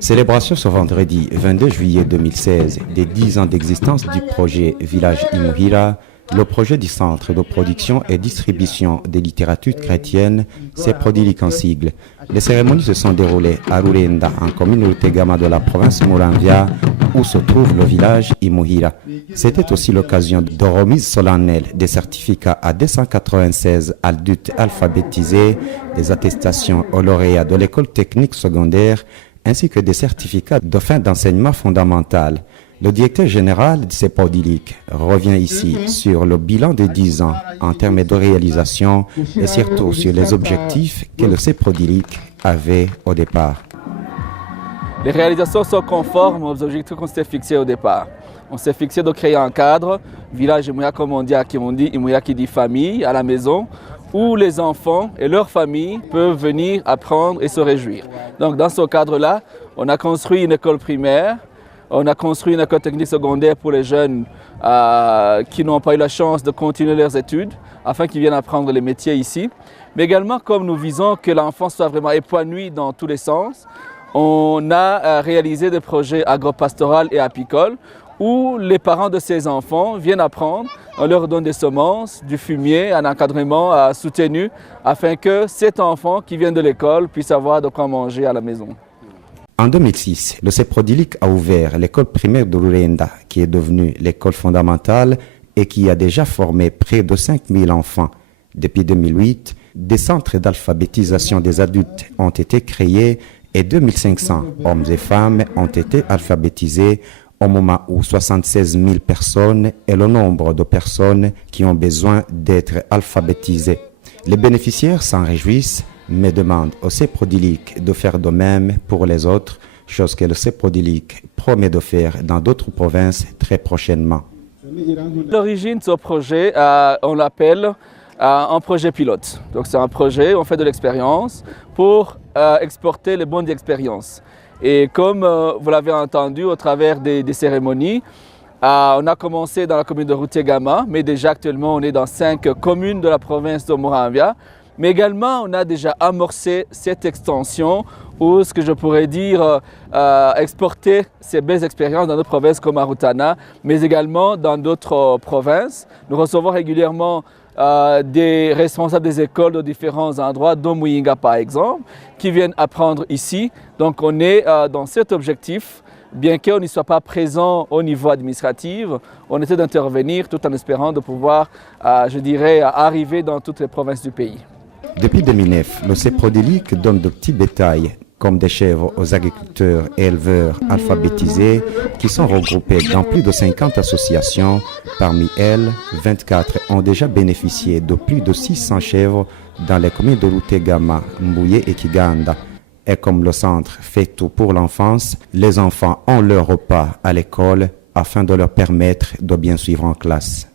Célébration ce vendredi 22 juillet 2016 des 10 ans d'existence du projet Village Imuhira, le projet du Centre de production et distribution des littératures chrétiennes, c'est Prodilic en sigle. Les cérémonies se sont déroulées à Rurenda, en commune Rutegama de la province Muramvya, où se trouve le village Imuhira. C'était aussi l'occasion de remise solennelle des certificats à 296 adultes alphabétisés, des attestations aux lauréats de l'école technique secondaire, ainsi que des certificats de fin d'enseignement fondamental. Le directeur général de Prodilic revient ici sur le bilan de 10 ans en termes de réalisation et surtout sur les objectifs que le Prodilic avait au départ. Les réalisations sont conformes aux objectifs qu'on s'est fixés au départ. On s'est fixé de créer un cadre, village Imuhira comme on dit, Imuhira qui dit famille, à la maison, où les enfants et leurs familles peuvent venir apprendre et se réjouir. Donc dans ce cadre-là, on a construit une école primaire, on a construit une école technique secondaire pour les jeunes qui n'ont pas eu la chance de continuer leurs études, afin qu'ils viennent apprendre les métiers ici. Mais également, comme nous visons que l'enfant soit vraiment épanoui dans tous les sens, on a réalisé des projets agropastoraux et apicoles où les parents de ces enfants viennent apprendre, on leur donne des semences, du fumier, un encadrement soutenu, afin que cet enfant qui vient de l'école puisse avoir de quoi manger à la maison. En 2006, le Prodilic a ouvert l'école primaire de Rurenda, qui est devenue l'école fondamentale et qui a déjà formé près de 5000 enfants. Depuis 2008, des centres d'alphabétisation des adultes ont été créés et 2500 hommes et femmes ont été alphabétisés au moment où 76 000 personnes est le nombre de personnes qui ont besoin d'être alphabétisées. Les bénéficiaires s'en réjouissent, mais demandent au Prodilic de faire de même pour les autres, chose que le Prodilic promet de faire dans d'autres provinces très prochainement. L'origine de ce projet, on l'appelle un projet pilote. Donc c'est un projet, on fait de l'expérience pour exporter les bonnes expériences. Et comme vous l'avez entendu au travers des cérémonies, on a commencé dans la commune de Rutegama, mais déjà actuellement on est dans 5 communes de la province de Muramvya. Mais également on a déjà amorcé cette extension ou ce que je pourrais dire exporter ces belles expériences dans d'autres provinces comme Arutana, mais également dans d'autres provinces. Nous recevons régulièrement des responsables des écoles de différents endroits, dont Muyinga par exemple, qui viennent apprendre ici. Donc on est dans cet objectif, bien qu'on n'y soit pas présent au niveau administratif, on essaie d'intervenir tout en espérant de pouvoir, je dirais, arriver dans toutes les provinces du pays. Depuis 2009, le Prodilic donne de petits bétails comme des chèvres aux agriculteurs et éleveurs alphabétisés qui sont regroupés dans plus de 50 associations. Parmi elles, 24 ont déjà bénéficié de plus de 600 chèvres dans les communes de Rutegama, Mbuye et Kiganda. Et comme le centre fait tout pour l'enfance, les enfants ont leur repas à l'école afin de leur permettre de bien suivre en classe.